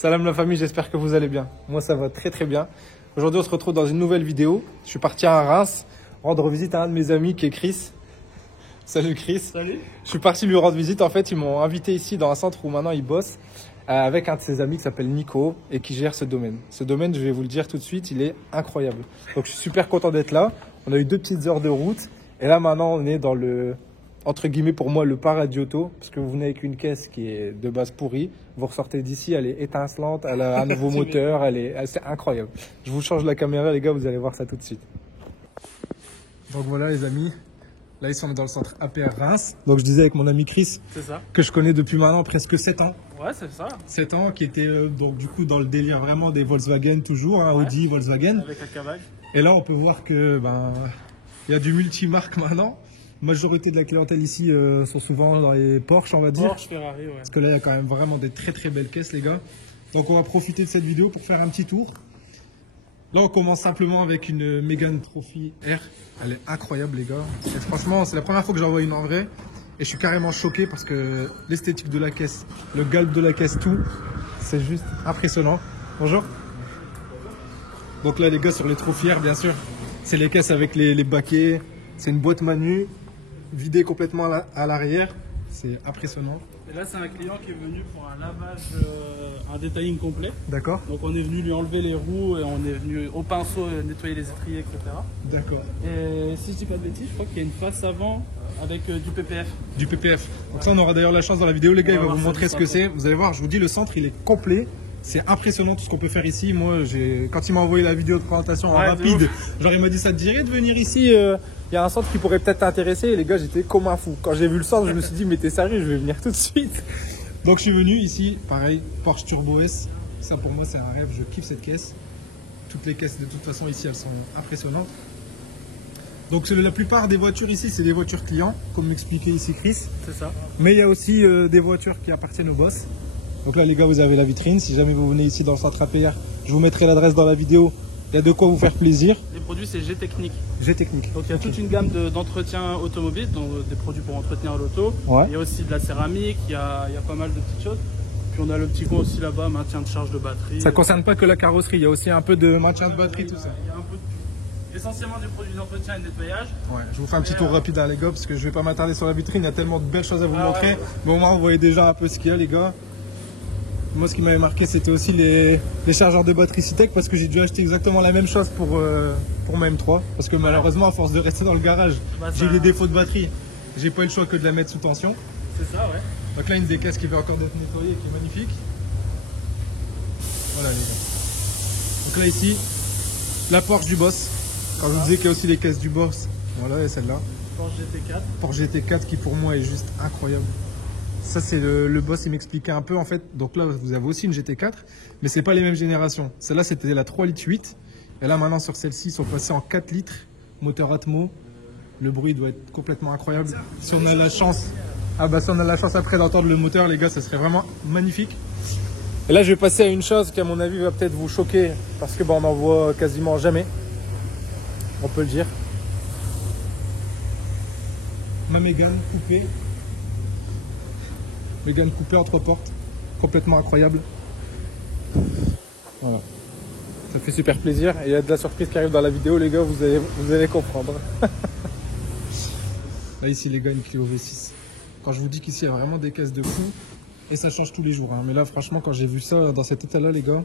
Salam la famille, j'espère que vous allez bien. Moi ça va très très bien. Aujourd'hui on se retrouve dans une nouvelle vidéo. Je suis parti à Reims rendre visite à un de mes amis qui est Chris. Salut Chris. Salut. Je suis parti lui rendre visite. En fait ils m'ont invité ici dans un centre où maintenant il bosse avec un de ses amis qui s'appelle Nico et qui gère ce domaine. Ce domaine, je vais vous le dire tout de suite, il est incroyable. Donc je suis super content d'être là. On a eu 2 petites heures de route et là maintenant on est dans le, entre guillemets pour moi, le paradis auto, parce que vous venez avec une caisse qui est de base pourrie, vous ressortez d'ici, elle est étincelante, elle a un nouveau moteur, c'est incroyable. Je vous change la caméra les gars, vous allez voir ça tout de suite. Donc voilà les amis, là ici on est dans le centre APR Reims. Donc je disais avec mon ami Chris, C'est ça. que je connais depuis maintenant presque 7 ans. Ouais, c'est ça. 7 ans, qui était donc du coup dans le délire vraiment des Volkswagen toujours, hein, Ouais. Audi, Volkswagen. Avec la cavale. Et là on peut voir que il y a du multimarque maintenant. Majorité de la clientèle ici sont souvent dans les Porsche, on va dire. Porsche, Ferrari, ouais. Parce que là, il y a quand même vraiment des très très belles caisses, les gars. Donc, on va profiter de cette vidéo pour faire un petit tour. Là, on commence simplement avec une Mégane Trophy R. Elle est incroyable, les gars. Et franchement, c'est la première fois que j'en vois une en vrai. Et je suis carrément choqué parce que l'esthétique de la caisse, le galbe de la caisse, tout, c'est juste impressionnant. Bonjour. Donc là, les gars, sur les Trophy R, bien sûr, c'est les caisses avec les baquets. C'est une boîte manu, vidée complètement à l'arrière. C'est impressionnant. Et là, c'est un client qui est venu pour un lavage, un detailing complet. D'accord. Donc, on est venu lui enlever les roues et on est venu au pinceau nettoyer les étriers, etc. D'accord. Et si je dis pas de bêtises, je crois qu'il y a une face avant avec du PPF. Du PPF. Donc ça, on aura d'ailleurs la chance dans la vidéo, les gars, On il va va vous voir ça montrer juste ce que après. c'est. Vous allez voir, je vous dis, le centre, il est complet. C'est impressionnant tout ce qu'on peut faire ici. Moi, quand il m'a envoyé la vidéo de présentation en Ouais, rapide, genre il m'a dit, ça te dirait de venir ici il y a un centre qui pourrait peut-être t'intéresser. Et les gars, j'étais comme un fou. Quand j'ai vu le centre, je me suis dit, mais t'es sérieux, je vais venir tout de suite. Donc je suis venu ici, pareil, Porsche Turbo S. Ça pour moi, c'est un rêve, je kiffe cette caisse. Toutes les caisses, de toute façon, ici, elles sont impressionnantes. Donc la plupart des voitures ici, c'est des voitures clients, comme m'expliquait ici Chris. C'est ça. Mais il y a aussi des voitures qui appartiennent au boss. Donc là les gars, vous avez la vitrine. Si jamais vous venez ici dans le centre APR, je vous mettrai l'adresse dans la vidéo. Il y a de quoi vous faire plaisir. Les produits, c'est G-Technique. G-Technique. Donc, il y a toute une gamme d'entretien automobile, donc des produits pour entretenir l'auto. Ouais. Il y a aussi de la céramique, il y a pas mal de petites choses. Puis, on a le petit coin aussi là-bas, maintien de charge de batterie. Ça ne concerne pas que la carrosserie, il y a aussi un peu de maintien de batterie, tout ça. Il y a un peu de tout. Essentiellement du produit d'entretien et de nettoyage. Ouais, je vous fais un petit tour rapide hein, les gars, parce que je vais pas m'attarder sur la vitrine, il y a tellement de belles choses à vous Ah montrer. ouais. Mais au moins vous voyez déjà un peu ce qu'il y a les gars. Moi ce qui m'avait marqué c'était aussi les chargeurs de batterie Citec, parce que j'ai dû acheter exactement la même chose pour ma M3. Parce que malheureusement à force de rester dans le garage, j'ai eu des défauts de batterie. J'ai pas eu le choix que de la mettre sous tension. C'est ça, ouais. Donc là une des caisses qui va encore d'être nettoyée, qui est magnifique. Voilà les gars. Donc là ici, la Porsche du boss. Quand je vous disais qu'il y a aussi les caisses du boss, voilà, et celle-là. Porsche GT4. Porsche GT4 qui pour moi est juste incroyable. Ça c'est le boss, il m'expliquait un peu en fait. Donc là vous avez aussi une GT4, mais c'est pas les mêmes générations. Celle-là c'était la 3 litres 8. Et là maintenant sur celle-ci ils sont passés en 4 litres, moteur Atmo. Le bruit doit être complètement incroyable. Si on a la chance, si on a la chance après d'entendre le moteur les gars, ça serait vraiment magnifique. Et là je vais passer à une chose qui à mon avis va peut-être vous choquer, parce que on n'en voit quasiment jamais. On peut le dire. Ma Mégane coupée. Mégane coupée en 3 portes. Complètement incroyable. Voilà. Ça fait super plaisir. Et il y a de la surprise qui arrive dans la vidéo, les gars, vous allez comprendre. Là, ici, les gars, une Clio V6. Quand je vous dis qu'ici, il y a vraiment des caisses de fou. Et ça change tous les jours. Hein. Mais là, franchement, quand j'ai vu ça dans cet état-là, les gars,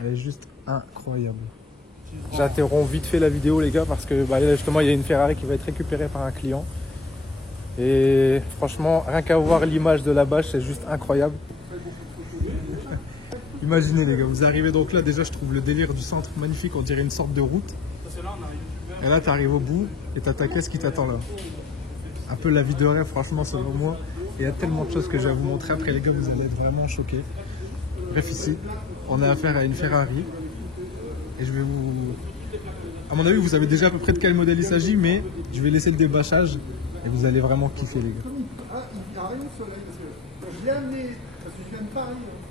elle est juste incroyable. J'interromps vite fait la vidéo les gars parce que là, justement il y a une Ferrari qui va être récupérée par un client. Et franchement, rien qu'à voir l'image de la bâche, c'est juste incroyable. Imaginez les gars, vous arrivez donc là, déjà je trouve le délire du centre magnifique, on dirait une sorte de route. Et là tu arrives au bout et tu as ta caisse qui t'attend là. Un peu la vie de rêve franchement selon moi. Et il y a tellement de choses que je vais vous montrer après les gars, vous allez être vraiment choqués. Bref ici, on a affaire à une Ferrari. Et je vais vous... À mon avis, vous savez déjà à peu près de quel modèle il s'agit, mais je vais laisser le débâchage et vous allez vraiment kiffer, les gars.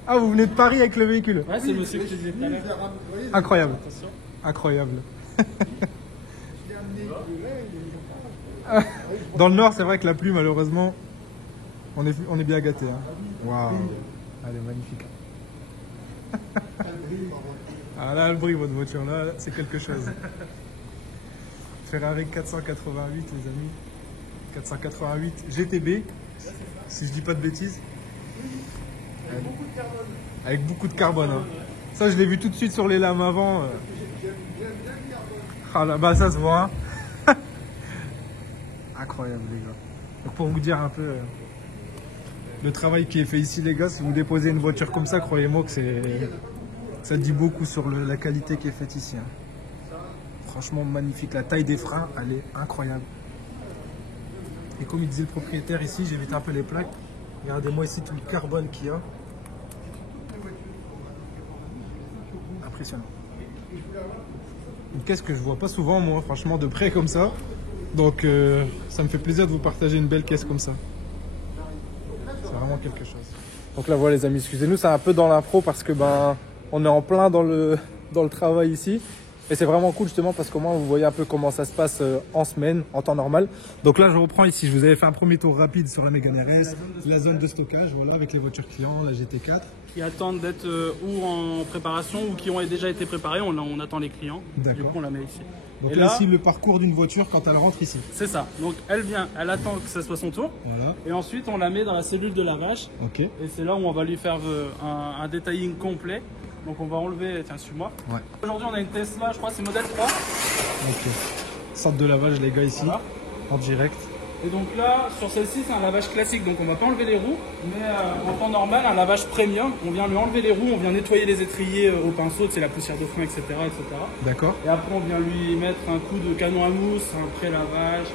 Ah, vous venez de Paris avec le véhicule? Ouais, c'est le monsieur que je disais tout à l'heure. Incroyable. Attention. Incroyable. Dans le nord, c'est vrai que la pluie, malheureusement, on est bien gâté. Hein. Waouh. Elle est magnifique. Ah là, le bruit, votre voiture, là, c'est quelque chose. Ferrari 488, les amis. 488 GTB, si je dis pas de bêtises. Avec beaucoup de carbone. Hein. Ça, je l'ai vu tout de suite sur les lames avant. Ah là, bah ça se voit. Hein. Incroyable, les gars. Donc, pour vous dire un peu le travail qui est fait ici, les gars, si vous déposez une voiture comme ça, croyez-moi que ça dit beaucoup sur la qualité qui est faite ici. Hein. Franchement, magnifique. La taille des freins, elle est incroyable. Et comme il disait le propriétaire ici, j'évite un peu les plaques. Regardez-moi ici tout le carbone qu'il y a. Impressionnant. Une caisse que je vois pas souvent, moi, franchement, de près comme ça. Donc, ça me fait plaisir de vous partager une belle caisse comme ça. C'est vraiment quelque chose. Donc là, voilà, les amis, excusez-nous, c'est un peu dans l'impro parce que on est en plein dans le travail ici. Et c'est vraiment cool justement parce qu'au moins vous voyez un peu comment ça se passe en semaine, en temps normal. Donc là je reprends ici, je vous avais fait un premier tour rapide sur la Mégane RS, la zone de stockage, voilà, avec les voitures clients, la GT4. Qui attendent d'être ou en préparation ou qui ont déjà été préparés, on attend les clients. Du coup on la met ici. Donc là ici le parcours d'une voiture quand elle rentre ici. C'est ça, donc elle vient, elle attend que ça soit son tour. Voilà. Et ensuite on la met dans la cellule de lavage. Ok. Et c'est là où on va lui faire un detailing complet. Donc on va enlever, tiens suis-moi. Ouais. Aujourd'hui on a une Tesla, je crois c'est modèle 3. Ok. Centre de lavage les gars ici, voilà. En direct. Et donc là, sur celle-ci c'est un lavage classique, donc on va pas enlever les roues. Mais en temps normal, un lavage premium, on vient lui enlever les roues, on vient nettoyer les étriers au pinceau, c'est la poussière de frein, etc. D'accord. Et après on vient lui mettre un coup de canon à mousse, un pré-lavage,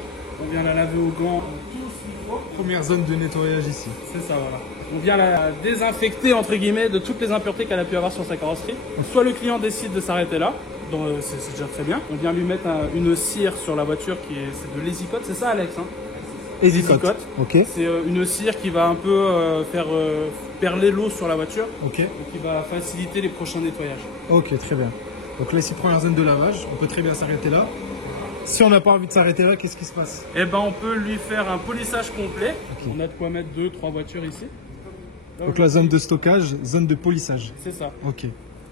on vient la laver au gant, tout ce qu'il faut. Première zone de nettoyage ici. C'est ça, voilà. On vient la désinfecter entre guillemets de toutes les impuretés qu'elle a pu avoir sur sa carrosserie. Soit le client décide de s'arrêter là, donc c'est déjà très bien. On vient lui mettre une cire sur la voiture c'est de l'Easycoat, c'est ça Alex hein? Easycoat. Ok. C'est une cire qui va un peu faire perler l'eau sur la voiture. Ok. Et qui va faciliter les prochains nettoyages. Ok, très bien. Donc là ici première zone de lavage, on peut très bien s'arrêter là. Si on n'a pas envie de s'arrêter là, qu'est-ce qui se passe? Eh ben on peut lui faire un polissage complet. Okay. On a de quoi mettre 2-3 voitures ici. Donc la zone de stockage, zone de polissage. C'est ça. Ok.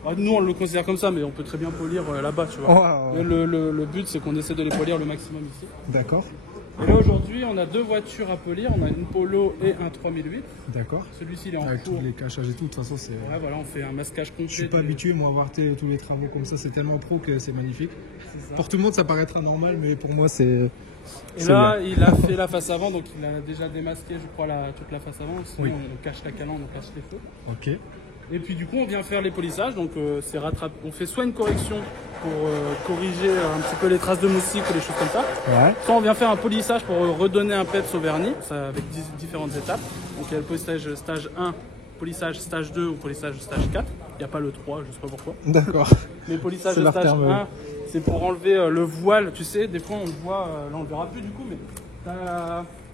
Alors, nous on le considère comme ça, mais on peut très bien polir là-bas, tu vois. Mais le but c'est qu'on essaie de les polir le maximum ici. D'accord. Et là aujourd'hui on a 2 voitures à polir, on a une Polo et un 3008. D'accord. Celui-ci il est en avec cours. tous les cachages et tout, de toute façon c'est... Ouais, voilà, on fait un masquage complet. Je suis pas habitué moi à voir tous les travaux comme ça, c'est tellement pro que c'est magnifique. Pour tout le monde ça paraîtra normal, mais pour moi c'est... Et là, il a fait la face avant, donc il a déjà démasqué, je crois, toute la face avant. Sinon, oui. On cache la calandre, on cache les feux. Ok. Et puis du coup, on vient faire les polissages. Donc, on fait soit une correction pour corriger un petit peu les traces de moustique ou des choses comme ça. Ouais. Soit on vient faire un polissage pour redonner un peps au vernis, ça, avec différentes étapes. Donc, il y a le polissage stage 1, polissage stage 2 ou polissage stage 4. Il n'y a pas le 3, je ne sais pas pourquoi. D'accord. Mais polissage de stage 1, c'est pour enlever le voile. Tu sais, des fois on le voit, là on le verra plus du coup, mais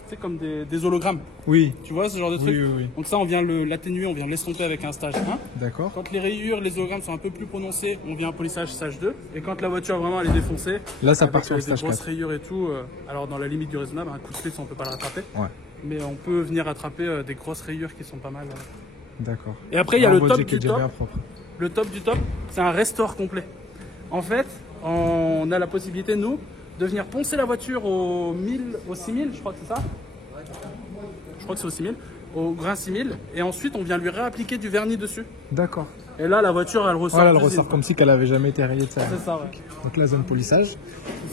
c'est comme des hologrammes. Oui. Tu vois ce genre de truc. Oui, oui, oui. Donc ça, on vient l'atténuer, on vient l'estomper avec un stage 1. D'accord. Quand les rayures, les hologrammes sont un peu plus prononcés, on vient un polissage stage 2. Et quand la voiture vraiment elle est défoncée, là ça part sur le stage 4. Grosses rayures et tout, alors dans la limite du raisonnable, un coup de clé ça on peut pas le rattraper. Ouais. Mais on peut venir attraper des grosses rayures qui sont pas mal. D'accord. Et après il y a le top du top. Le top du top, c'est un restore complet. En fait, on a la possibilité, nous, de venir poncer la voiture au 6000, je crois que c'est ça. Je crois que c'est au 6000, au grain 6000. Et ensuite, on vient lui réappliquer du vernis dessus. D'accord. Et là, la voiture, elle ressort. Voilà, elle ressort comme si elle avait jamais été rayée de ça. C'est ça, ouais. Donc la zone polissage.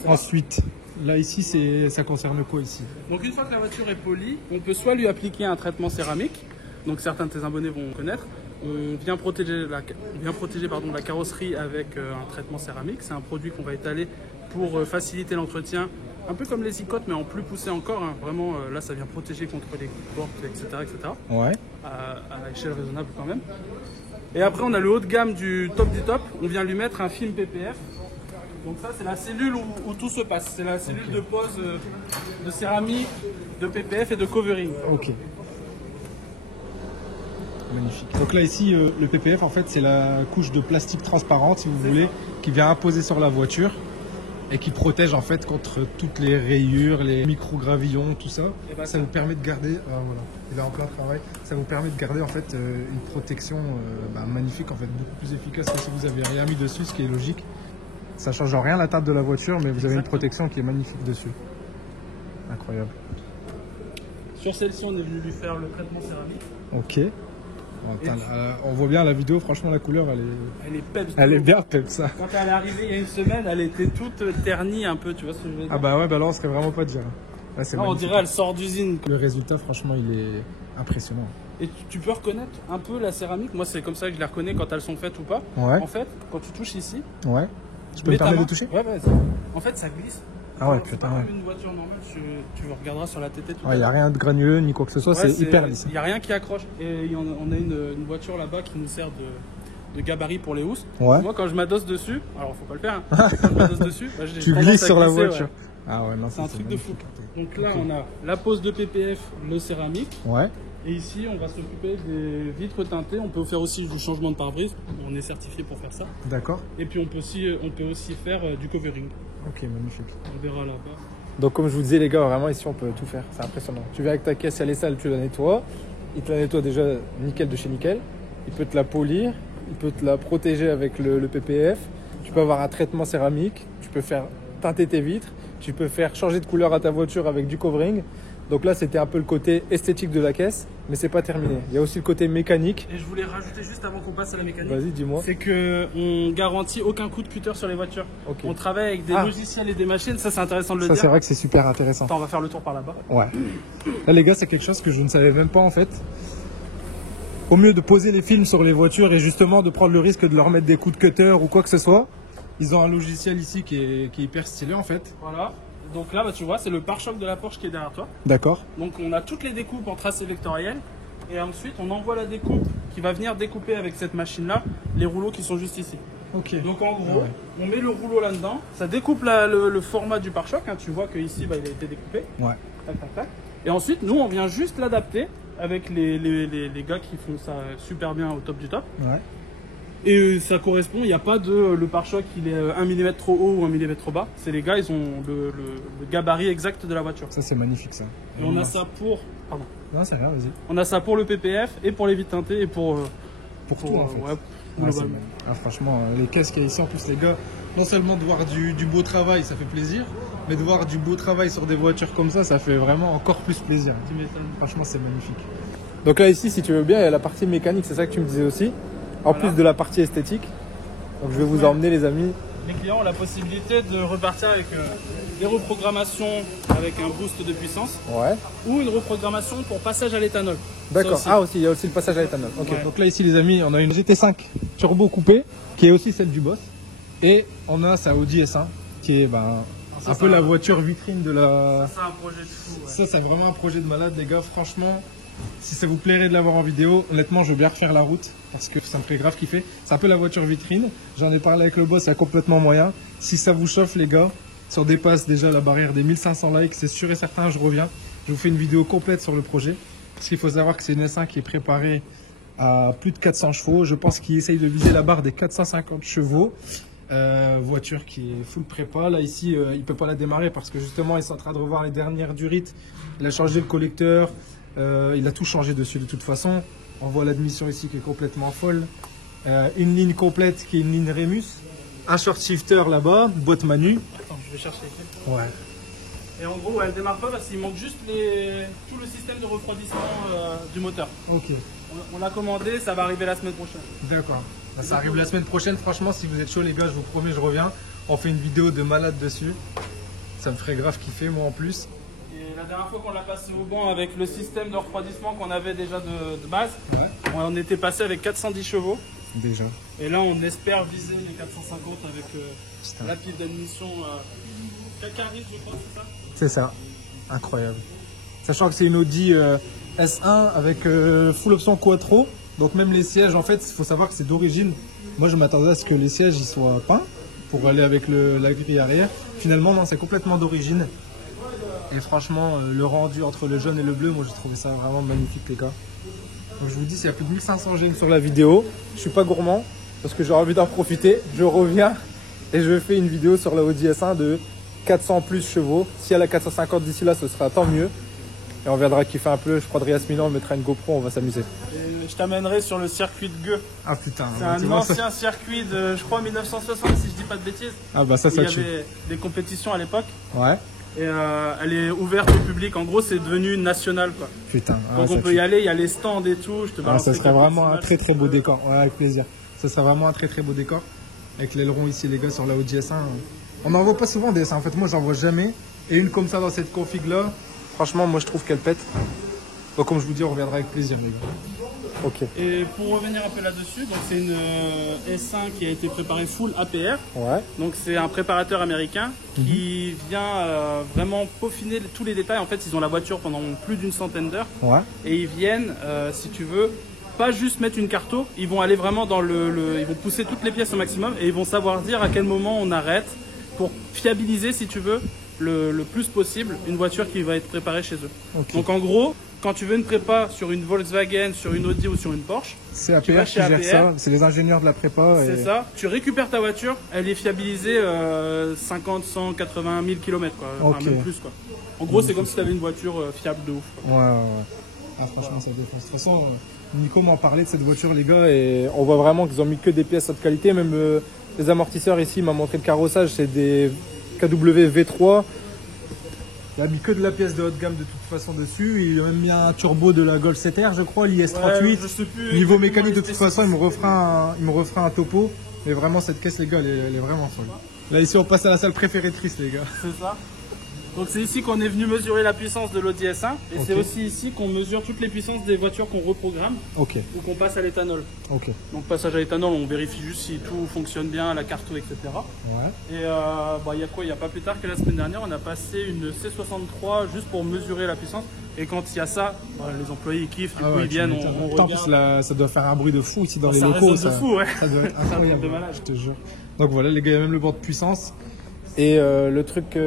Ensuite, là, ici, ça concerne quoi ici? Donc une fois que la voiture est polie, on peut soit lui appliquer un traitement céramique. Donc certains de tes abonnés vont connaître. On vient protéger la carrosserie avec un traitement céramique. C'est un produit qu'on va étaler pour faciliter l'entretien, un peu comme les Easycoat, mais en plus poussé encore. Hein. Vraiment, là, ça vient protéger contre les portes, etc. Ouais. À échelle raisonnable quand même. Et après, on a le haut de gamme du top. On vient lui mettre un film PPF. Donc ça, c'est la cellule où tout se passe. C'est la cellule de pose de céramique, de PPF et de covering. Ok. Magnifique. Donc là ici le PPF en fait c'est la couche de plastique transparente si vous voulez qui vient imposer sur la voiture et qui protège en fait contre toutes les rayures, les micro-gravillons, tout ça. Ça vous permet de garder, voilà, il est en plein travail, ça vous permet de garder en fait une protection magnifique, en fait, beaucoup plus efficace que si vous avez rien mis dessus, ce qui est logique. Ça change en rien la table de la voiture, mais vous avez une protection qui est magnifique dessus. Incroyable. Sur celle-ci, on est venu lui faire le traitement céramique. Ok. On voit bien la vidéo, franchement la couleur elle est peps. Elle est bien peps ça. Quand elle est arrivée il y a une semaine, elle était toute ternie un peu, tu vois ce que je veux dire. Ah bah ouais, bah là on serait vraiment pas dire. Là, on dirait elle sort d'usine. Le résultat franchement il est impressionnant. Et tu peux reconnaître un peu la céramique, moi c'est comme ça que je les reconnais quand elles sont faites ou pas. Ouais. En fait, quand tu touches ici. Ouais. Je peux me permettre de toucher? Ouais, ouais. En fait ça glisse. Ah ouais, putain, ouais. Comme une voiture normale, tu regarderas sur la TT tout il n'y a rien de granuleux ni quoi que ce soit, c'est hyper lisse. Il n'y a rien qui accroche. Et on a une voiture là-bas qui nous sert de gabarit pour les housses. Ouais. Moi, quand je m'adosse dessus, alors faut pas le faire, hein, quand je m'adosse dessus, tu glisses sur la voiture. Ouais. Ah ouais, non, c'est un truc de fou. Donc là, on a la pose de PPF, le céramique. Ouais. Et ici, on va s'occuper des vitres teintées. On peut faire aussi du changement de pare-brise. On est certifié pour faire ça. D'accord. Et puis, on peut aussi faire du covering. Ok, magnifique. On verra là-bas. Donc comme je vous disais les gars, vraiment ici on peut tout faire, c'est impressionnant. Tu viens avec ta caisse, elle est sale, tu la nettoies. Il te la nettoie déjà nickel de chez nickel. Il peut te la polir, il peut te la protéger avec le PPF. Tu peux avoir un traitement céramique, tu peux faire teinter tes vitres, tu peux faire changer de couleur à ta voiture avec du covering. Donc là c'était un peu le côté esthétique de la caisse, mais c'est pas terminé. Il y a aussi le côté mécanique. Et je voulais rajouter juste avant qu'on passe à la mécanique. Vas-y, dis-moi. C'est qu'on garantit aucun coup de cutter sur les voitures. Okay. On travaille avec des logiciels et des machines, ça c'est intéressant de le dire. Ça c'est vrai que c'est super intéressant. Attends, on va faire le tour par là-bas. Ouais. Là les gars, c'est quelque chose que je ne savais même pas en fait. Au mieux de poser les films sur les voitures et justement de prendre le risque de leur mettre des coups de cutter ou quoi que ce soit, ils ont un logiciel ici qui est hyper stylé en fait. Voilà. Donc là, tu vois, c'est le pare-choc de la Porsche qui est derrière toi. D'accord. Donc on a toutes les découpes en tracé vectoriel. Et ensuite, on envoie la découpe qui va venir découper avec cette machine-là les rouleaux qui sont juste ici. Ok. Donc en gros, on met le rouleau là-dedans. Ça découpe le format du pare-choc. Hein. Tu vois qu'ici, il a été découpé. Ouais. Tac, tac, tac. Et ensuite, nous, on vient juste l'adapter avec les gars qui font ça super bien au top du top. Ouais. Et ça correspond, il n'y a pas de le pare-choc il est 1 mm trop haut ou 1 mm trop bas. C'est les gars, ils ont le gabarit exact de la voiture. Ça c'est magnifique ça. Et on a ça pour... Pardon. Non c'est rien, vas-y. On a ça pour le PPF et pour les vitres teintées et pour tout en fait. Ouais, franchement, les caisses qu'il y a ici en plus les gars, non seulement de voir du beau travail ça fait plaisir, mais de voir du beau travail sur des voitures comme ça fait vraiment encore plus plaisir. Tu m'étonnes. Franchement c'est magnifique. Donc là ici si tu veux bien, il y a la partie mécanique, c'est ça que tu me disais aussi. En plus de la partie esthétique. Donc je vais vous emmener les amis. Les clients ont la possibilité de repartir avec des reprogrammations avec un boost de puissance. Ouais. Ou une reprogrammation pour passage à l'éthanol. D'accord. Ah aussi, il y a aussi le passage à l'éthanol. Ok. Ouais. Donc là ici les amis, on a une GT5 turbo coupée qui est aussi celle du boss. Et on a sa Audi S1 qui est un peu la voiture vitrine de la... Ça c'est un projet de fou. Ouais. Ça c'est vraiment un projet de malade les gars, franchement. Si ça vous plairait de l'avoir en vidéo, honnêtement, je veux bien refaire la route parce que ça me fait grave kiffer. C'est un peu la voiture vitrine. J'en ai parlé avec le boss, il y a complètement moyen. Si ça vous chauffe, les gars, si on dépasse déjà la barrière des 1500 likes, c'est sûr et certain, je reviens. Je vous fais une vidéo complète sur le projet. Parce qu'il faut savoir que c'est une S1 qui est préparée à plus de 400 chevaux. Je pense qu'il essaye de viser la barre des 450 chevaux. Voiture qui est full prépa. Là, ici, il ne peut pas la démarrer parce que justement, ils sont en train de revoir les dernières du rite. Il a changé le collecteur. Il a tout changé dessus de toute façon. On voit l'admission ici qui est complètement folle. Une ligne complète qui est une ligne Remus. Un short shifter là-bas, boîte manu. Attends, je vais chercher. Ouais. Et en gros, elle démarre pas parce qu'il manque juste tout le système de refroidissement du moteur. Ok. On l'a commandé, ça va arriver la semaine prochaine. D'accord. Ça arrive la semaine prochaine. Franchement, si vous êtes chaud les gars, je vous promets, je reviens. On fait une vidéo de malade dessus. Ça me ferait grave kiffer moi en plus. Et la dernière fois qu'on l'a passé au banc avec le système de refroidissement qu'on avait déjà de base, on était passé avec 410 chevaux. Déjà. Et là, on espère viser les 450 avec la pile d'admission Cacaris, je crois, c'est ça? C'est ça. Incroyable. Sachant que c'est une Audi S1 avec full option Quattro. Donc même les sièges, en fait, il faut savoir que c'est d'origine. Moi, je m'attendais à ce que les sièges ils soient peints pour aller avec la grille arrière. Finalement, non, c'est complètement d'origine. Et franchement, le rendu entre le jaune et le bleu, moi, j'ai trouvé ça vraiment magnifique, les gars. Donc je vous dis, s'il y a plus de 1500 gènes sur la vidéo, je suis pas gourmand parce que j'ai envie d'en profiter. Je reviens et je fais une vidéo sur la Audi S1 de 400 plus chevaux. Si elle a 450 d'ici là, ce sera tant mieux. Et on viendra kiffer un peu. Je prendrai Yasmina, on mettra une GoPro, on va s'amuser. Et je t'amènerai sur le circuit de Gueux. Ah putain. C'est un ancien circuit de, je crois, 1960, si je dis pas de bêtises. Ah bah ça, il y avait des compétitions à l'époque. Ouais. Et elle est ouverte au public. En gros, c'est devenu national, quoi. Putain. Donc on peut y aller, il y a les stands et tout. Je te balance. Ça serait vraiment un très très beau décor. Ouais, avec plaisir. Ça serait vraiment un très très beau décor. Avec l'aileron ici, les gars, sur la Audi S1. On n'en voit pas souvent des S1. En fait, moi, j'en vois jamais. Et une comme ça dans cette config là, franchement, moi, je trouve qu'elle pète. Donc, comme je vous dis, on reviendra avec plaisir, les gars. Ok. Et pour revenir un peu là-dessus, donc c'est une S1 qui a été préparée full APR. Ouais. Donc c'est un préparateur américain qui vient vraiment peaufiner tous les détails. En fait, ils ont la voiture pendant plus d'une centaine d'heures. Ouais. Et ils viennent, si tu veux, pas juste mettre une carto, ils vont aller vraiment dans ils vont pousser toutes les pièces au maximum et ils vont savoir dire à quel moment on arrête pour fiabiliser, si tu veux, le plus possible une voiture qui va être préparée chez eux. Okay. Donc en gros, quand tu veux une prépa sur une Volkswagen, sur une Audi ou sur une Porsche, c'est APR qui gère ça, c'est les ingénieurs de la prépa. C'est ça, tu récupères ta voiture, elle est fiabilisée 50, 100, 80 000 km, quoi. Enfin, même plus, quoi. En gros, c'est comme si tu avais une voiture fiable de ouf, quoi. Ouais. Ah, franchement, ça défonce. De toute façon, Nico m'en parlait de cette voiture, les gars, et on voit vraiment qu'ils ont mis que des pièces de qualité. Même les amortisseurs ici, il m'a montré le carrossage, c'est des KW V3. Il a mis que de la pièce de haut de gamme de toute façon dessus. Il a même mis un turbo de la Golf 7R, je crois, l'IS38. Ouais, je sais plus. Niveau mécanique, de toute façon, il me refera un topo. Mais vraiment, cette caisse, les gars, elle est vraiment folle. Là, ici, on passe à la salle préférée de Chris, les gars. C'est ça. Donc c'est ici qu'on est venu mesurer la puissance de l'Audi S1 et c'est aussi ici qu'on mesure toutes les puissances des voitures qu'on reprogramme ou qu'on passe à l'éthanol. Donc passage à l'éthanol, on vérifie juste si tout fonctionne bien, la carte, etc. Ouais. Et il y a quoi? Il n'y a pas plus tard que la semaine dernière, on a passé une C63 juste pour mesurer la puissance. Et quand il y a ça, les employés ils kiffent, du coup ils viennent, on regarde. Ça doit faire un bruit de fou ici dans les locaux. Ça fou, ouais. Ça doit être incroyable de malade, je te jure. Donc voilà, les gars, il y a même le bord de puissance. Et le truc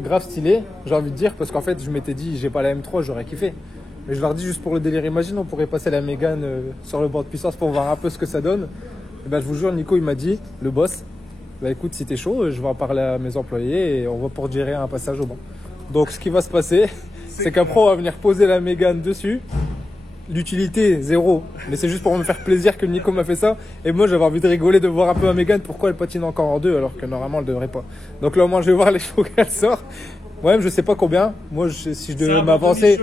grave stylé, j'ai envie de dire, parce qu'en fait je m'étais dit j'ai pas la M3, j'aurais kiffé. Mais je leur dis juste pour le délire, imagine on pourrait passer la Mégane sur le bord de puissance pour voir un peu ce que ça donne. Et ben je vous jure, Nico il m'a dit, le boss, bah écoute si t'es chaud, je vais en parler à mes employés et on va pour gérer un passage au banc. Donc ce qui va se passer, c'est qu'après on va venir poser la Mégane dessus. L'utilité, zéro. Mais c'est juste pour me faire plaisir que Nico m'a fait ça. Et moi, j'avais envie de rigoler, de voir un peu à Mégane pourquoi elle patine encore en deux alors que normalement, elle ne devrait pas. Donc là, au moins, je vais voir les chevaux qu'elle sort. Moi-même, je sais pas combien. Moi, si je devais m'avancer,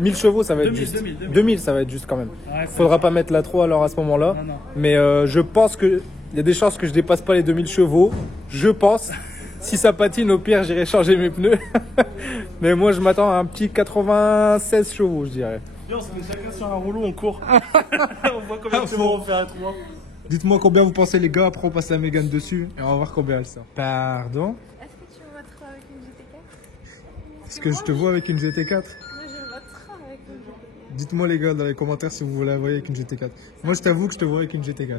1000 chevaux, ça va être juste. 2000, ça va être juste quand même. Ouais, faudra pas mettre la 3 alors à ce moment-là. Non. Mais je pense qu'il y a des chances que je dépasse pas les 2000 chevaux. Je pense. Si ça patine, au pire, j'irai changer mes pneus. Mais moi, je m'attends à un petit 96 chevaux, je dirais. On se met chacun sur un rouleau, on court. On voit combien de chevaux on fait à 3. Dites-moi combien vous pensez, les gars. Après, on passe la Mégane dessus et on va voir combien elle sort. Pardon? Est-ce que tu me voteras avec une GT4? Est-ce que je te vois avec une GT4? Moi, je voterai avec une GT4. Dites-moi, les gars, dans les commentaires si vous voulez la voir avec une GT4. Moi, je t'avoue que je te vois avec une GT4.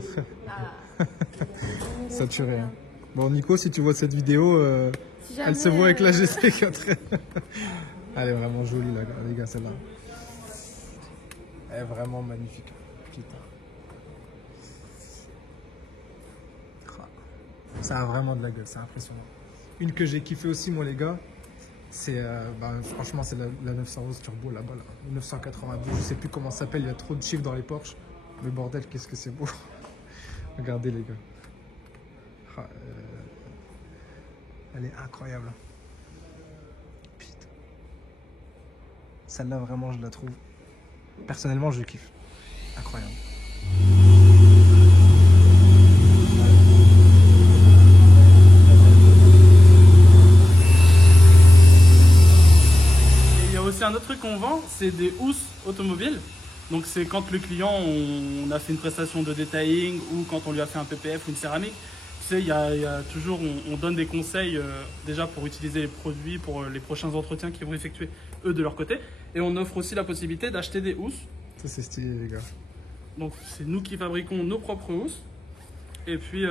Ça tue rien. Bon, Nico, si tu vois cette vidéo, si elle se voit avec la GT4. Elle est vraiment jolie, les gars, celle-là. Elle est vraiment magnifique. Putain. Ça a vraiment de la gueule, c'est impressionnant. Une que j'ai kiffé aussi, moi, les gars, c'est franchement, c'est la 911 Turbo là-bas. Là. 992, je sais plus comment ça s'appelle, il y a trop de chiffres dans les Porsche. Mais bordel, qu'est-ce que c'est beau. Regardez, les gars. Elle est incroyable. Putain. Celle-là, vraiment, je la trouve. Personnellement, je kiffe. Incroyable. Et il y a aussi un autre truc qu'on vend, c'est des housses automobiles. Donc c'est quand le client, on a fait une prestation de detailing ou quand on lui a fait un PPF ou une céramique. Tu sais, il y a toujours, on donne des conseils déjà pour utiliser les produits pour les prochains entretiens qu'ils vont effectuer eux de leur côté. Et on offre aussi la possibilité d'acheter des housses. Ça c'est stylé, les gars. Donc c'est nous qui fabriquons nos propres housses. Et puis,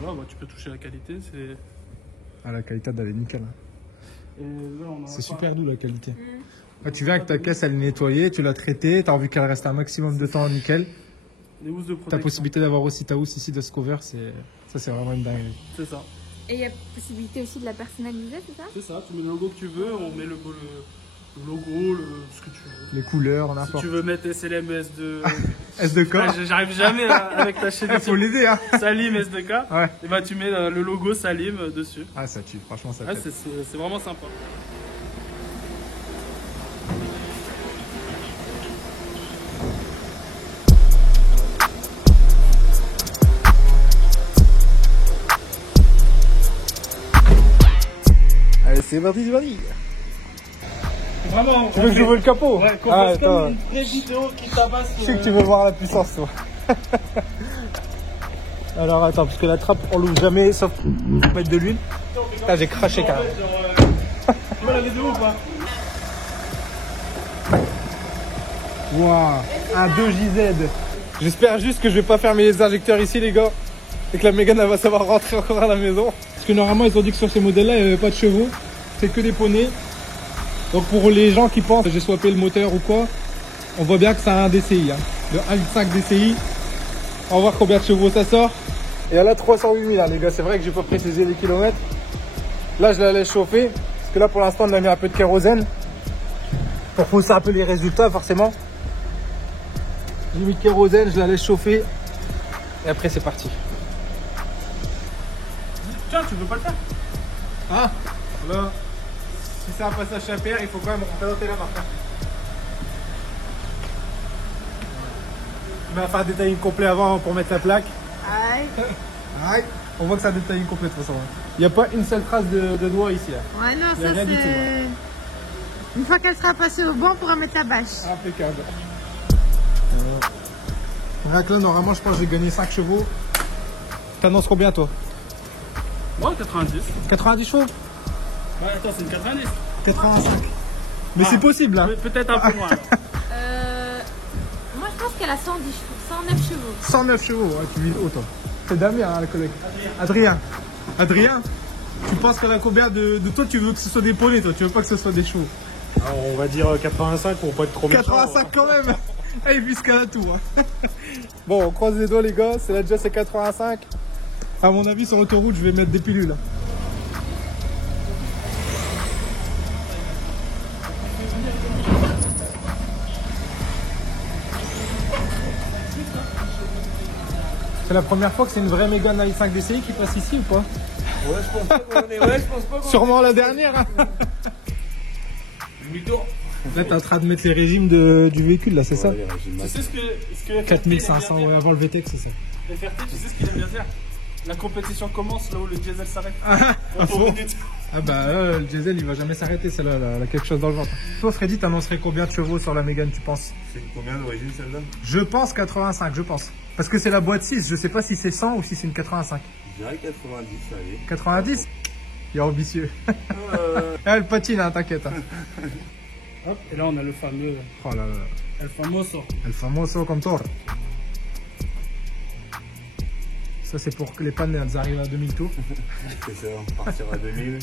voilà, tu peux toucher la qualité. Ah, la qualité elle est nickel. Hein. C'est super doux la qualité. Tu viens avec ta caisse, elle est nettoyée, tu l'as traitée, tu as envie qu'elle reste un maximum de temps nickel. Les housses de protection. Ta possibilité d'avoir aussi ta housse ici de Scover, c'est Ça, c'est vraiment une dinguerie. C'est ça. Et il y a possibilité aussi de la personnaliser, c'est ça? C'est ça, tu mets le logo que tu veux, on met le logo, ce que tu veux. Les couleurs, Si n'importe. tu veux mettre SLM S2... S2K. Ouais, j'arrive jamais avec ta chaîne. Il faut l'aider, hein. Salim S2K. Ouais. Et bah tu mets le logo Salim dessus. Ah, ça tue, franchement, ça Ouais, tue. c'est vraiment sympa. Allez, c'est parti, c'est parti. Vraiment. Tu veux que j'ouvre le capot? Ouais, qu'on Ah, fasse attends. comme une vraie vidéo qui tabasse. Je sais que tu veux voir la puissance, toi. Alors, attends, parce que la trappe, on l'ouvre jamais, sauf pour mettre de l'huile. Putain, j'ai craché carrément. Tu vois la vidéo ou pas? Waouh, un 2JZ. J'espère juste que je vais pas fermer les injecteurs ici, les gars. Et que la Mégane, elle va savoir rentrer encore à la maison. Parce que normalement, ils ont dit que sur ces modèles-là, il n'y avait pas de chevaux. C'est que des poneys. Donc pour les gens qui pensent que j'ai swappé le moteur ou quoi, on voit bien que c'est un DCI. Hein. Le 1.5 DCI. On va voir combien de chevaux ça sort. Et elle a 308 000, hein, les gars. C'est vrai que j'ai pas précisé les kilomètres. Là, je la laisse chauffer. Parce que là, pour l'instant, on a mis un peu de kérosène. Pour pousser un peu les résultats, forcément. J'ai mis de kérosène, je la laisse chauffer. Et après, c'est parti. Tiens, tu veux pas le faire? Ah, là, si c'est un passage chaper, il faut quand même représenter la marque. Il m'a fait un détailling complet avant pour mettre la plaque. Aïe. Aïe. On voit que c'est un détailling complet de toute façon. Il n'y a pas une seule trace de doigt ici. Là. Ouais, non, Il y a ça rien du tout, c'est... Une fois qu'elle sera passée au banc, on pourra mettre la bâche. Impeccable. Là, normalement, je pense que j'ai gagné 5 chevaux. T'annonces combien, toi? Ouais, 90. 90 chevaux? Bah attends, c'est une 90. 85. Mais Ah. c'est possible, hein. Peut-être un peu moins. Alors. Moi, je pense qu'elle a 110 chevaux, 109 chevaux. 109 chevaux, ouais, tu vis haut, toi. C'est Damien, hein, le collègue. Adrien. Adrien, tu penses qu'elle a combien de toi, tu veux que ce soit des poneys, toi, tu veux pas que ce soit des chevaux. Alors, on va dire 85 pour pas être trop méchant. 85 quand même. Eh, puisqu'elle a tout. Hein. Bon, on croise les doigts, les gars. C'est là déjà, c'est 85. À mon avis, sur l'autoroute, je vais mettre des pilules. C'est la première fois que c'est une vraie Mégane i5 DCI qui passe ici ou pas? Ouais, je pense pas qu'on est. Ouais, je pense pas qu'on Sûrement la dernière. Hein. Demi-tour. Là, t'es en train de mettre les régimes du véhicule, là, c'est ça? Tu sais ce que 4500, ouais, avant le VTEC, c'est ça. FRT, tu sais ce qu'il aime bien dire? La compétition commence là où le diesel s'arrête. Ah, On tourne bon. vite. Ah bah là, le diesel il va jamais s'arrêter, c'est là, elle a quelque chose dans le ventre. Toi Freddy, t'annoncerais combien de chevaux sur la Mégane, tu penses? C'est combien d'origine celle-là? Je pense 85, je pense. Parce que c'est la boîte 6, je sais pas si c'est 100 ou si c'est une 85. Je dirais 90, allez. 90? Il est ambitieux. Elle patine, hein, t'inquiète. Hein. Hop, et là on a le fameux Oh là là. El Famoso. El famoso contour. Ça c'est pour que les pannes elles arrivent à 2000 tours. C'est ça, on partira à 2000.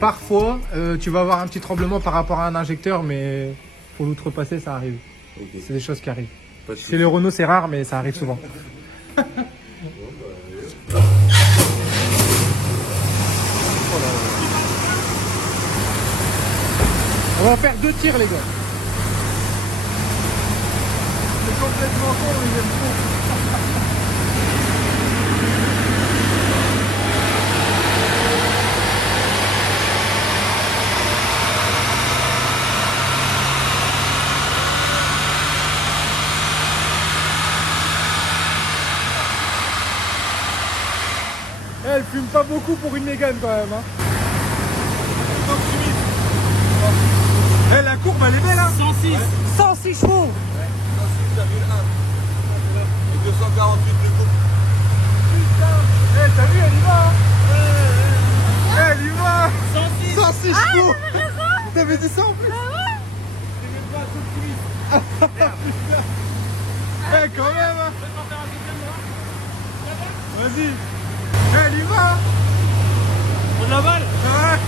Parfois, tu vas avoir un petit tremblement par rapport à un injecteur, mais pour l'outrepasser, ça arrive. Ok. C'est des choses qui arrivent. Pas de Chez les Renault, c'est rare, mais ça arrive souvent. On va faire 2 tirs, les gars. C'est complètement con, mais j'aime trop. Elle fume pas beaucoup pour une Mégane quand même. Hein. Eh, la courbe elle est belle hein. 106. 106 chevaux. Et 248 de coupe. Putain. Eh, t'as vu, elle y va hein. Elle y va. 106. 106 chevaux. T'avais dit ça en plus. Eh, quand même hein. Vas-y. Elle y va. On de la balle. Ouais.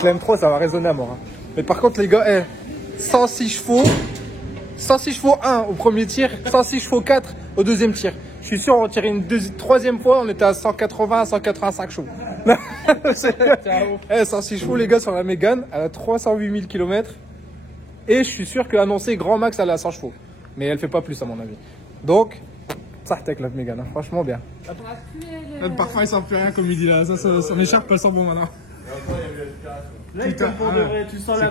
Avec la M3, ça va résonner à mort. Hein. Mais par contre, les gars, 106 chevaux. 106 chevaux 1 au premier tir, 106 chevaux 4 au deuxième tir. Je suis sûr, on tirait une troisième fois, on était à 180, 185 chevaux. 106 chevaux, les gars, sur la Mégane, à 308 000 km. Et je suis sûr qu'annoncer grand max, elle est à 100 chevaux. Mais elle fait pas plus, à mon avis. Donc, ça avec la Mégane, hein. Franchement bien. Le parfum, il sent plus rien, comme il dit là. Ça m'écharpe, elle sent bon maintenant. Là, il pour de vrai. Tu sens la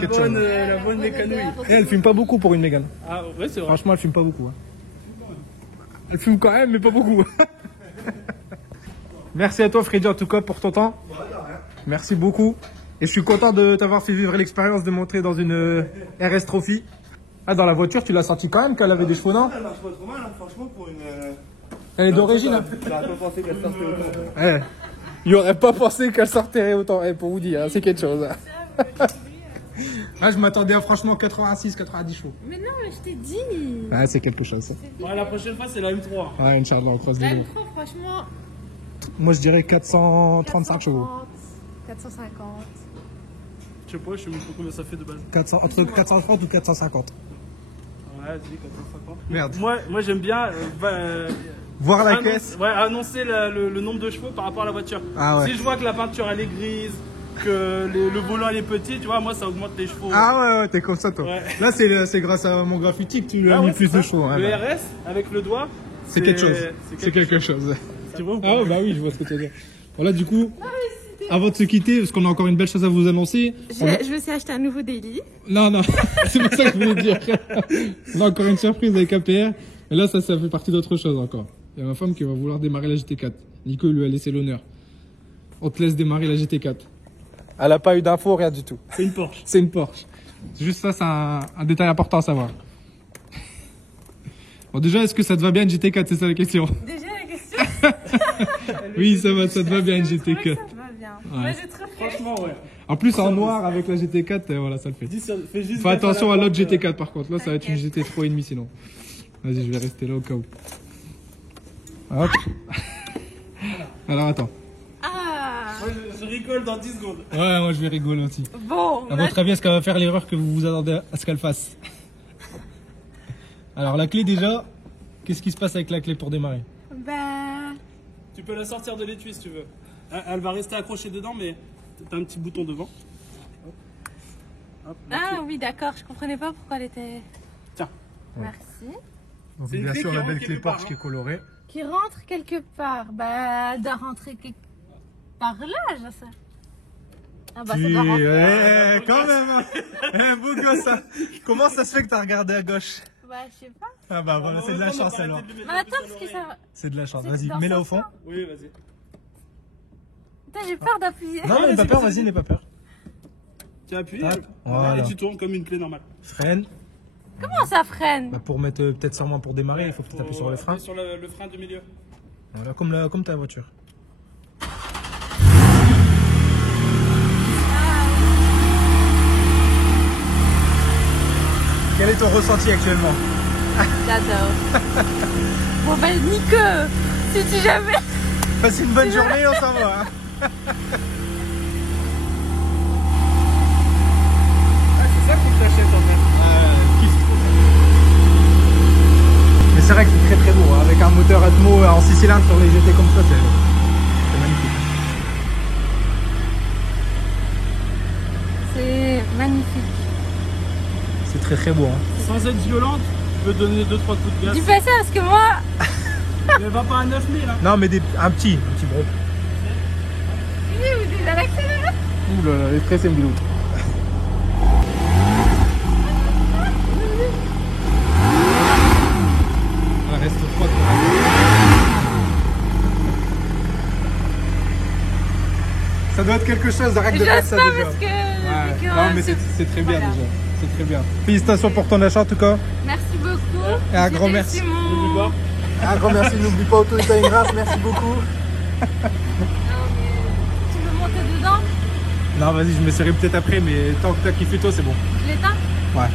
bonne mécanouille. Et elle fume pas beaucoup pour une Mégane. Ah ouais, c'est vrai. Franchement, elle fume pas beaucoup. Hein. Elle fume quand même, mais pas beaucoup. Merci à toi, Freddy, en tout cas, pour ton temps. Merci beaucoup. Et je suis content de t'avoir fait vivre l'expérience de monter dans une RS Trophy. Ah, dans la voiture, tu l'as senti quand même qu'elle avait des chevaux, non? Elle marche pas trop mal, hein, franchement, pour une. Elle est d'origine. Hein. J'aurais pas pensé qu'elle sortait autant. Il aurait pas pensé qu'elle sortirait autant. Pour vous dire, hein, c'est quelque chose. Ah, je m'attendais à franchement 86, 90 chevaux. Mais non, mais je t'ai dit. Ah, c'est quelque chose. Ça. Ouais, la prochaine fois, c'est la M3. Ouais, Inch'Allah, on croise les La doigts. M3, franchement. Moi, je dirais 435 chevaux. 450. Je sais pas, je sais même pas combien ça fait de base. Entre 430 ou 450. Ouais, vas-y, 450. Merde. Moi j'aime bien Voir la caisse. Ouais, annoncer le nombre de chevaux par rapport à la voiture. Ah ouais. Si je vois que la peinture elle est grise, que le volant elle est petit, tu vois, moi ça augmente les chevaux. Ah ouais, t'es comme ça toi. Ouais. Là c'est grâce à mon graffiti que tu lui as Ah mis ouais, plus c'est de ça. chevaux. Hein, Le bah. RS avec le doigt, C'est quelque chose. C'est quelque chose. Tu vois ou pas? Ah ouais, bah oui, je vois ce que tu veux dire. Voilà, du coup, avant de se quitter, parce qu'on a encore une belle chose à vous annoncer. Je me suis acheté un nouveau daily. Non, non, c'est pas ça que je voulais dire. On a encore une surprise avec APR. Mais là, ça fait partie d'autre chose encore. Il y a ma femme qui va vouloir démarrer la GT4. Nico lui a laissé l'honneur. On te laisse démarrer la GT4. Elle a pas eu d'infos, rien du tout. C'est une Porsche. C'est une Porsche. C'est juste ça, c'est un détail important à savoir. Bon, déjà, est-ce que ça te va bien une GT4? C'est ça la question. Déjà, la question. Oui, ça te va bien une Je trouvais GT4. que ça va bien. Ouais. Moi, j'ai trop fait. Franchement, ouais. En plus, en noir avec la GT4, voilà, ça le fait. Fais juste Fais attention à l'autre GT4. GT4 par contre. Là, ça va être une GT3 et demi sinon. Vas-y, je vais rester là au cas où. Hop. Alors, attends. Ah. Moi, je rigole dans 10 secondes. Ouais, moi je vais rigoler aussi. Bon. À votre avis, est-ce qu'elle va faire l'erreur que vous vous attendez à ce qu'elle fasse? Alors, la clé déjà, qu'est-ce qui se passe avec la clé pour démarrer? Bah. Tu peux la sortir de l'étui si tu veux. Elle va rester accrochée dedans, mais t'as un petit bouton devant. Hop, Ah oui, d'accord. Je comprenais pas pourquoi elle était. Tiens. Merci. Donc, C'est une bien clé sûr, qui la rentre belle clé quelque part, Porsche qui est colorée. Qui rentre quelque part. Bah, elle doit rentrer quelque par là, je sais. Ah bah, ça doit rentrer. Quand même, hein. Beau gosse, hein. Comment ça se fait que t'as regardé à gauche? Bah, je sais pas. Ah bah voilà, c'est de la chance alors. Mais attends, parce que ça. C'est de la chance. C'est Vas-y, dans mets-la ce au fond. sens. Oui, vas-y. Putain, j'ai peur d'appuyer. Non, n'aie pas peur, vas-y, n'aie pas peur. Tu appuies Hop, voilà. et tu tournes comme une clé normale. Freine. Comment ça freine? Bah, pour mettre peut-être sûrement pour démarrer, il faut que tu appuies sur le frein. Appuie sur le frein du milieu. Voilà, comme ta voiture. Quel est ton ressenti actuellement? J'adore. Bon ben Nico, si tu jamais. Passe une bonne journée, on s'en va. Hein. C'est ça que tu achètes en fait. Mais c'est vrai que c'est très très beau, hein. Avec un moteur Atmo en 6 cylindres sur les GT comme ça, c'est magnifique. C'est magnifique. C'est très très beau. Hein. Sans être violente, tu peux donner 2-3 coups de gaz. Tu fais ça parce que moi. Mais va pas à 9000 hein. Non mais un petit bro. Vous êtes à l'accélérateur. Ouh là là, elle est très semblante. Elle reste froide. Ça doit être quelque chose, arrête de faire J'ose ça pas déjà. parce que. Ouais. vu que, Non mais c'est très bien voilà. déjà. C'est très bien. Félicitations pour ton achat en tout cas. Merci beaucoup. Et un J'ai grand réussi merci. N'oublie mon. pas. Un grand merci, n'oublie pas Auto-État une grâce, merci beaucoup. Non, mais tu veux monter dedans? Non vas-y, je m'essaierai peut-être après, mais tant que t'as kiffé toi c'est bon. Je l'éteins? Ouais.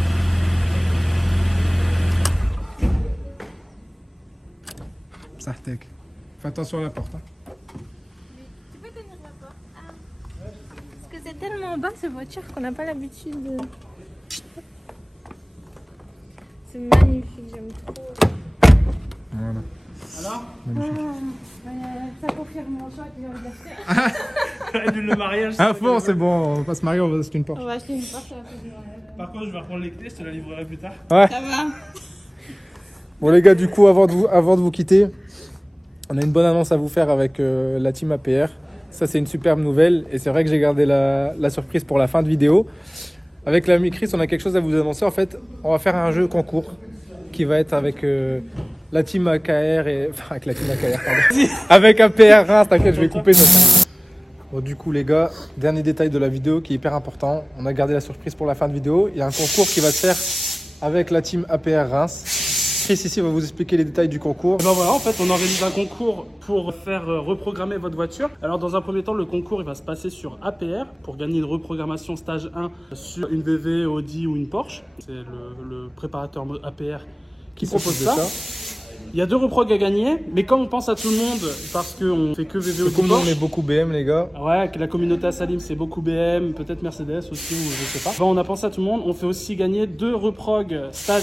Sartek. Fais attention à la porte. Hein. Tu peux tenir la porte. Ah. Parce que c'est tellement bas ces voitures qu'on n'a pas l'habitude de... C'est magnifique, j'aime trop. Voilà. Alors Ça confirme mon choix que j'ai envie d'acheter. Annule le mariage. À fond, c'est bon, on va se marier, on va acheter une Porsche. On va acheter une Porsche à la fin du mariage. Par contre, je vais reprendre les clés, je te la livrerai plus tard. Ouais. Ça va. Bon les gars, du coup, avant de vous quitter, on a une bonne annonce à vous faire avec la team APR. Ça, c'est une superbe nouvelle et c'est vrai que j'ai gardé la surprise pour la fin de vidéo. Avec l'ami Chris, on a quelque chose à vous annoncer. En fait, on va faire un jeu concours qui va être avec la team AKR et... Enfin, avec la team AKR, pardon. Avec APR Reims, t'inquiète, je vais couper ça. Bon, du coup, les gars, dernier détail de la vidéo qui est hyper important. On a gardé la surprise pour la fin de vidéo. Il y a un concours qui va se faire avec la team APR Reims. Chris ici va vous expliquer les détails du concours. Et ben voilà, en fait, on organise un concours pour faire reprogrammer votre voiture. Alors, dans un premier temps, le concours il va se passer sur APR pour gagner une reprogrammation stage 1 sur une VW, Audi ou une Porsche. C'est le préparateur APR qui propose ça. Il y a 2 reprogs à gagner, mais comme on pense à tout le monde, parce qu'on fait que VW ou Comme Porsche. on est beaucoup BM, les gars. Ouais, que la communauté à Salim, c'est beaucoup BM, peut-être Mercedes aussi, ou je sais pas. Bon, on a pensé à tout le monde. On fait aussi gagner 2 reprogs stage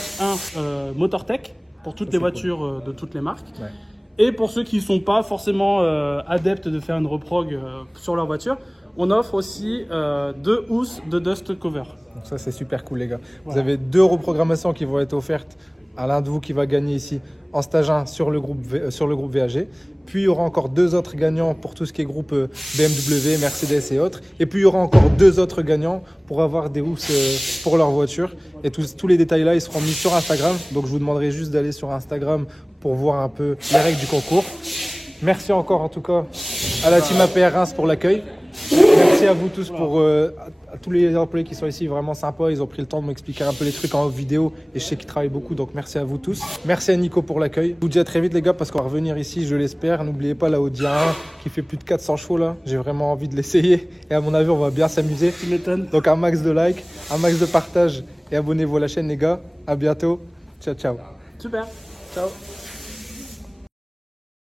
1 MotorTech pour toutes les voitures de toutes les marques. Ouais. Et pour ceux qui ne sont pas forcément adeptes de faire une reprog sur leur voiture, on offre aussi 2 housses de dust cover. Donc ça, c'est super cool, les gars. Vous Voilà. avez 2 reprogrammations qui vont être offertes à l'un de vous qui va gagner ici en stage 1 sur le groupe VAG. Puis il y aura encore 2 autres gagnants pour tout ce qui est groupe BMW, Mercedes et autres. Et puis il y aura encore 2 autres gagnants pour avoir des housses pour leur voiture. Et tous les détails là, ils seront mis sur Instagram. Donc je vous demanderai juste d'aller sur Instagram pour voir un peu les règles du concours. Merci encore en tout cas à la team APR Reims pour l'accueil. Merci à vous tous pour à tous les employés qui sont ici, vraiment sympas. Ils ont pris le temps de m'expliquer un peu les trucs en vidéo et je sais qu'ils travaillent beaucoup, donc merci à vous tous. Merci à Nico pour l'accueil. Je vous dis à très vite les gars parce qu'on va revenir ici, je l'espère. N'oubliez pas la Audi A1 qui fait plus de 400 chevaux là. J'ai vraiment envie de l'essayer et à mon avis on va bien s'amuser. Tu m'étonnes. Donc un max de likes, un max de partage et abonnez-vous à la chaîne les gars. À bientôt. Ciao ciao. Super. Ciao.